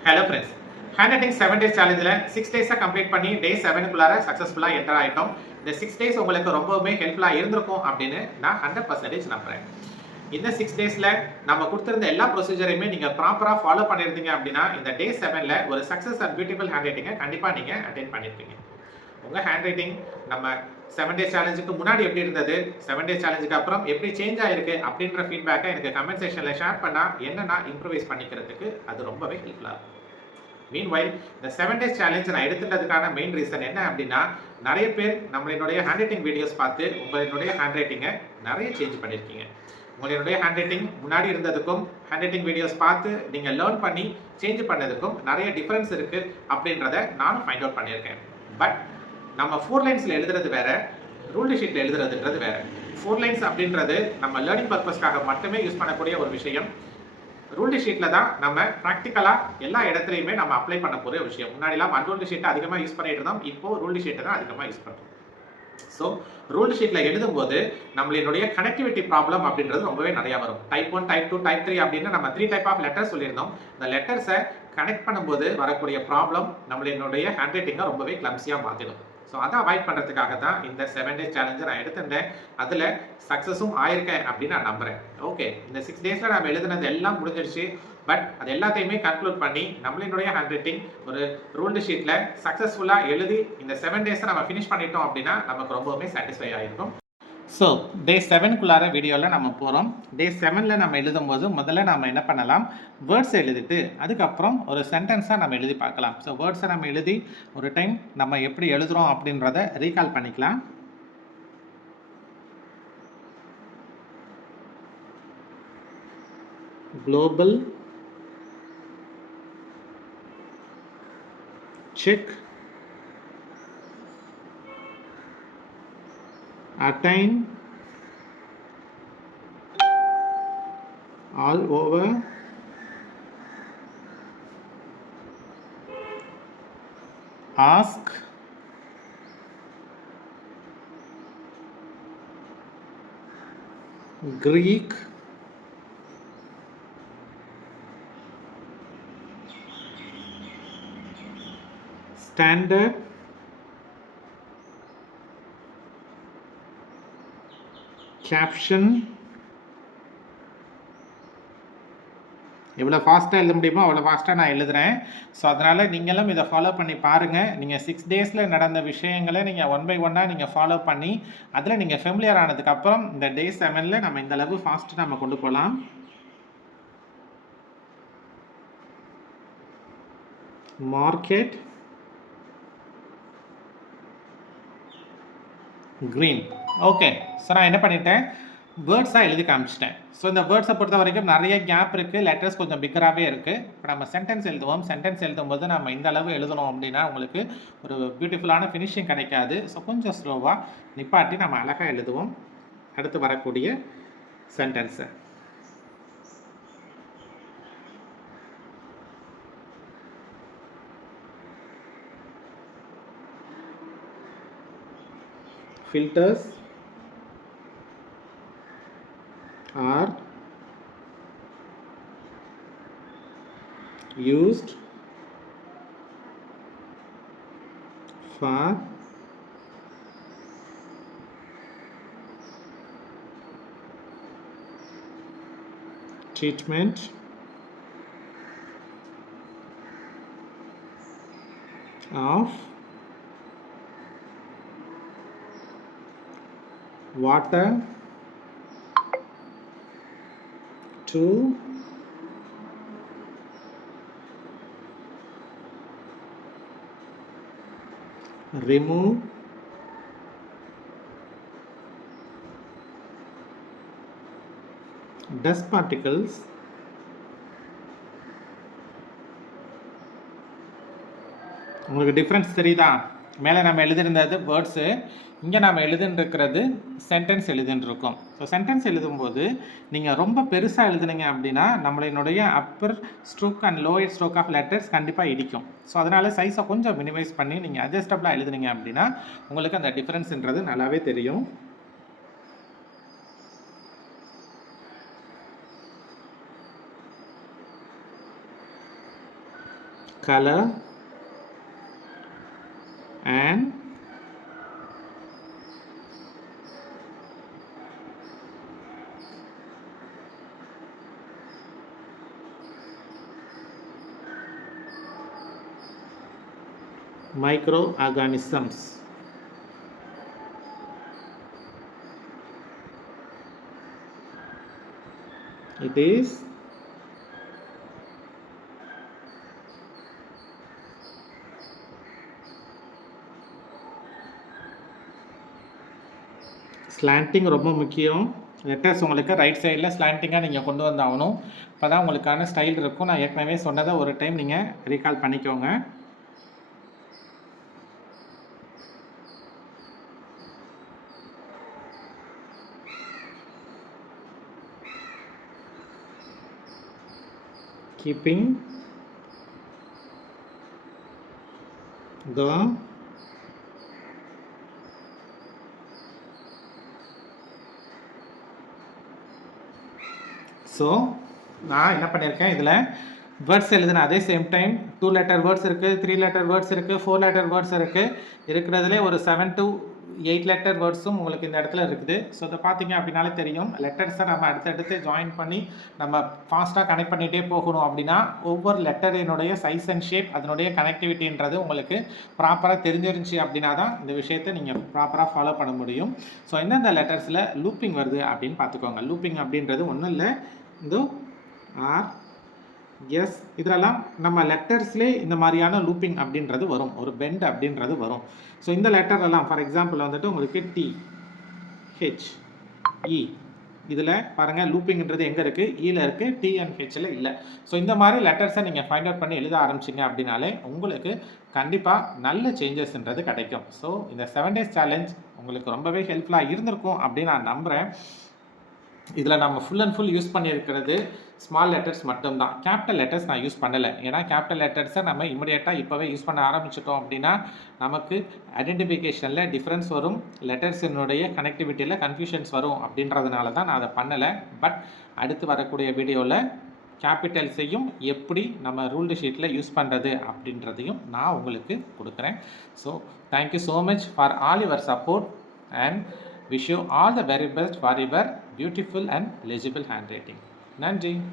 Hello friends handwriting seven days சேலஞ்சில் six டேஸாக complete பண்ணி day செவனுக்குள்ளார சக்ஸஸ்ஃபுல்லாக என்டர் ஆகிட்டோம் இந்த சிக்ஸ் டேஸ் உங்களுக்கு ரொம்பவுமே ஹெல்ப்ஃபுல்லாக இருந்திருக்கும் அப்படின்னு நான் ஹண்ட்ரட் பர்சன்டேஜ் நம்புறேன். இந்த சிக்ஸ் டேஸில் நம்ம கொடுத்துருந்த எல்லா ப்ரொசீஜரையுமே நீங்கள் ப்ராப்பராக ஃபாலோ பண்ணியிருந்தீங்க அப்படின்னா இந்த டே செவனில் ஒரு சக்ஸஸ் அண்ட் பியூட்டிஃபுல் ஹேண்ட் ரைட்டிங்கை கண்டிப்பாக நீங்கள் அட்டைன் பண்ணியிருப்பீங்க உங்கள் ஹேண்ட் ரைட்டிங் நம்ம செவன் டேஸ் சேலஞ்சுக்கு முன்னாடி எப்படி இருந்தது? செவன் டேஸ் சேலஞ்சுக்கு அப்புறம் எப்படி சேஞ்ச் ஆயிருக்கு? அப்படின்ற ஃபீட்பேக்கை எனக்கு கமெண்ட் செக்ஷனில் ஷேர் பண்ணால் என்னென்னா இம்ப்ரூவைஸ் பண்ணிக்கிறதுக்கு அது ரொம்பவே ஹெல்ப்ஃபுல்லாக இருக்கும். மீன் வைல் இந்த செவன் டேஸ் சேலஞ்ச் நான் எடுத்துட்டதுக்கான மெயின் ரீசன் என்ன அப்படின்னா நிறைய பேர் நம்மளுடைய ஹேண்ட் ரைட்டிங் வீடியோஸ் பார்த்து உங்களுடைய ஹேண்ட் ரைட்டிங்கை நிறைய சேஞ்ச் பண்ணியிருக்கீங்க உங்களுடைய ஹேண்ட் ரைட்டிங் முன்னாடி இருந்ததுக்கும் ஹேண்ட் ரைட்டிங் வீடியோஸ் பார்த்து நீங்கள் லேர்ன் பண்ணி சேஞ்ச் பண்ணதுக்கும் நிறைய டிஃப்ரென்ஸ் இருக்குது அப்படின்றத நானும் ஃபைண்ட் அவுட் பண்ணியிருக்கேன். பட் நம்ம ஃபோர் லைன்ஸில் எழுதுறது வேற ரூல்டு ஷீட்டில் எழுதுறதுன்றது வேற. ஃபோர் லைன்ஸ் அப்படின்றது நம்ம லேர்னிங் பர்பஸ்க்காக மட்டுமே யூஸ் பண்ணக்கூடிய ஒரு விஷயம். ரூல்டு ஷீட்டில் தான் நம்ம ப்ராக்டிக்கலாக எல்லா இடத்துலையுமே நம்ம அப்ளை பண்ண போகிற விஷயம். முன்னாடிலாம் அன்ரூல்டு ஷீட்டை அதிகமாக யூஸ் பண்ணிட்டு இருந்தோம் இப்போ ரூல்டு ஷீட்டை தான் அதிகமாக யூஸ் பண்ணுறோம் ஸோ ரூல்டு ஷீட்டில் எழுதும்போது நம்மளுடைய கனெக்டிவிட்டி ப்ராப்ளம் அப்படின்றது ரொம்பவே நிறையா வரும். Type one type two type three அப்படின்னு நம்ம த்ரீ டைப் ஆஃப் லெட்டர் சொல்லியிருந்தோம். இந்த லெட்டர்ஸை கனெக்ட் பண்ணும்போது வரக்கூடிய ப்ராப்ளம் நம்மளுடைய ஹேண்ட் ரைட்டிங்கை ரொம்பவே கிளம்ஸியாக மாற்றிடும் ஸோ அதை அவாய்ட் பண்ணுறதுக்காக தான் இந்த செவன் டேஸ் சேலஞ்சை நான் எடுத்திருந்தேன். அதில் சக்ஸஸும் ஆயிருக்கேன் அப்படின்னு நான் நம்புகிறேன் ஓகே இந்த சிக்ஸ் டேஸில் நம்ம எழுதுனது எல்லாம் முடிஞ்சிருச்சு. பட் அது எல்லாத்தையுமே கன்க்ளூட் பண்ணி நம்மளுடைய ஹேண்ட் ரைட்டிங் ஒரு ரூல்டு ஷீட்டில் சக்ஸஸ்ஃபுல்லாக எழுதி இந்த செவன் டேஸை நம்ம ஃபினிஷ் பண்ணிட்டோம் அப்படின்னா நமக்கு ரொம்பவுமே சாட்டிஸ்ஃபை ஆகிருக்கும் ஸோ டே செவனுக்குள்ளார வீடியோவில் நம்ம போகிறோம் டே செவனில் நம்ம எழுதும்போது முதல்ல நம்ம என்ன பண்ணலாம்? வேர்ட்ஸ் எழுதிட்டு அதுக்கப்புறம் ஒரு சென்டென்ஸாக நம்ம எழுதி பார்க்கலாம். ஸோ வேர்ட்ஸை நம்ம எழுதி ஒரு டைம் நம்ம எப்படி எழுதுகிறோம் அப்படின்றத ரீகால் பண்ணிக்கலாம். Global check attain all over ask greek standard caption எவ்வளோ ஃபாஸ்ட்டாக எழுத முடியுமோ அவ்வளோ ஃபாஸ்ட்டாக நான் எழுதுகிறேன் ஸோ அதனால் நீங்களும் இதை ஃபாலோ பண்ணி பாருங்கள் நீங்கள் சிக்ஸ் டேஸில் நடந்த விஷயங்களை நீங்கள் ஒன் பை ஒன்னாக நீங்கள் ஃபாலோ பண்ணி அதில் நீங்கள் ஃபெமிலியர் ஆனதுக்கப்புறம் இந்த டே செவனில் நம்ம இந்த அளவு ஃபாஸ்ட்டு நம்ம கொண்டு போகலாம் மார்க்கெட் க்ரீன் ஓகே ஸோ நான் என்ன பண்ணிட்டேன்? வேர்ட்ஸாக எழுதி காமிச்சிட்டேன். ஸோ இந்த வேர்ட்ஸை பொறுத்த வரைக்கும் நிறைய கேப் இருக்குது லெட்டர்ஸ் கொஞ்சம் பிக்கராகவே இருக்குது இப்போ நம்ம சென்டென்ஸ் எழுதுவோம். சென்டென்ஸ் எழுதும்போது நம்ம இந்த அளவு எழுதணும் அப்படின்னா உங்களுக்கு ஒரு பியூட்டிஃபுல்லான ஃபினிஷிங் கிடைக்காது. ஸோ கொஞ்சம் ஸ்லோவாக நிப்பாட்டி நம்ம அழகாக எழுதுவோம். அடுத்து வரக்கூடிய சென்டென்ஸை filters are used for treatment of water to remove dust particles உங்களுக்கு டிஃப்ரென்ஸ் தெரியுதா மேலே நம்ம எழுதிருந்தது வேர்ட்ஸு இங்கே நம்ம எழுதுன்றிருக்கிறது சென்டென்ஸ் எழுதுன்றிருக்கோம் ஸோ சென்டென்ஸ் எழுதும்போது நீங்கள் ரொம்ப பெருசாக எழுதுனீங்க அப்படின்னா நம்மளினுடைய upper stroke and lower stroke of letters கண்டிப்பாக இடிக்கும். ஸோ அதனால் சைஸை கொஞ்சம் மினிமைஸ் பண்ணி நீங்கள் அட்ஜஸ்டபிளாக எழுதுனீங்க அப்படின்னா உங்களுக்கு அந்த டிஃப்ரென்ஸுன்றது நல்லாவே தெரியும். Colour and microorganisms. It is slanting ரொம்ப முக்கியம். லெட்டர்ஸ் உங்களுக்கு ரைட் சைடில் ஸ்லாண்டிங்காக நீங்கள் கொண்டு வந்தாகணும். இப்போ தான் உங்களுக்கான ஸ்டைல் இருக்கும். நான் ஏற்கனவே சொன்னதை ஒரு டைம் நீங்கள் ரீகால் பண்ணிக்கோங்க. Keeping. The ஸோ நான் என்ன பண்ணியிருக்கேன்? இதில் வேர்ட்ஸ் எழுதுன அதே same time two letter words இருக்குது த்ரீ லெட்டர் வேர்ட்ஸ் இருக்குது ஃபோர் லெட்டர் வேர்ட்ஸ் இருக்குது இருக்கிறதுலே ஒரு செவன் டு எயிட் லெட்டர் வேர்ட்ஸும் உங்களுக்கு இந்த இடத்துல இருக்குது. ஸோ இதை பார்த்தீங்க அப்படின்னாலே தெரியும். லெட்டர்ஸை நம்ம அடுத்தடுத்து ஜாயின் பண்ணி நம்ம ஃபாஸ்ட்டாக கனெக்ட் பண்ணிகிட்டே போகணும் அப்படின்னா ஒவ்வொரு லெட்டரினுடைய சைஸ் அண்ட் ஷேப் அதனுடைய கனெக்டிவிட்டின்றது உங்களுக்கு ப்ராப்பராக தெரிஞ்சிருந்துச்சு அப்படின்னா தான் இந்த விஷயத்தை நீங்கள் ப்ராப்பராக ஃபாலோ பண்ண முடியும். ஸோ எந்தெந்த லெட்டர்ஸில் லூப்பிங் வருது அப்படின்னு பார்த்துக்கோங்க. லூப்பிங் அப்படின்றது ஒன்றும் இல்லை. இந்த ஆர் எஸ் இதிலெல்லாம் நம்ம லெட்டர்ஸ்லேயே இந்த மாதிரியான லூப்பிங் அப்படின்றது வரும். ஒரு பெண்ட் அப்படின்றது வரும். ஸோ இந்த லெட்டர் எல்லாம் ஃபார் எக்ஸாம்பிள் வந்துட்டு உங்களுக்கு டி ஹெச் இ e, இதில் பாருங்கள் லூப்பிங்கிறது எங்கே இருக்குது இயில் e இருக்குது டி அண்ட் ஹெச்சில் இல்லை. ஸோ இந்த மாதிரி லெட்டர்ஸை நீங்கள் ஃபைண்ட் அவுட் பண்ணி எழுத ஆரம்பிச்சிங்க அப்படின்னாலே உங்களுக்கு கண்டிப்பாக நல்ல சேஞ்சஸ்ன்றது கிடைக்கும். ஸோ இந்த செவன் டேஸ் சேலஞ்ச் உங்களுக்கு ரொம்பவே ஹெல்ப்ஃபுல்லாக இருந்திருக்கும் அப்படின்னு நான் நம்புகிறேன் இதில் நம்ம ஃபுல் அண்ட் ஃபுல் யூஸ் பண்ணியிருக்கிறது ஸ்மால் லெட்டர்ஸ் மட்டும்தான். கேபிட்டல் லெட்டர்ஸ் நான் யூஸ் பண்ணலை. ஏன்னா கேபிட்டல் லெட்டர்ஸை நம்ம இமிடியேட்டாக இப்போவே யூஸ் பண்ண ஆரம்பிச்சிட்டோம் அப்படின்னா நமக்கு ஐடென்டிஃபிகேஷனில் டிஃப்ரென்ஸ் வரும் லெட்டர்ஸினுடைய கனெக்டிவிட்டியில் கன்ஃபியூஷன்ஸ் வரும் அப்படின்றதுனால தான் நான் அதை பண்ணலை. பட் அடுத்து வரக்கூடிய வீடியோவில் கேபிட்டல்ஸையும் எப்படி நம்ம ரூல்டு ஷீட்டில் யூஸ் பண்ணுறது அப்படின்றதையும் நான் உங்களுக்கு கொடுக்குறேன். So thank you so much for all your support and wish you all the very best for your beautiful and legible handwriting. Nandi.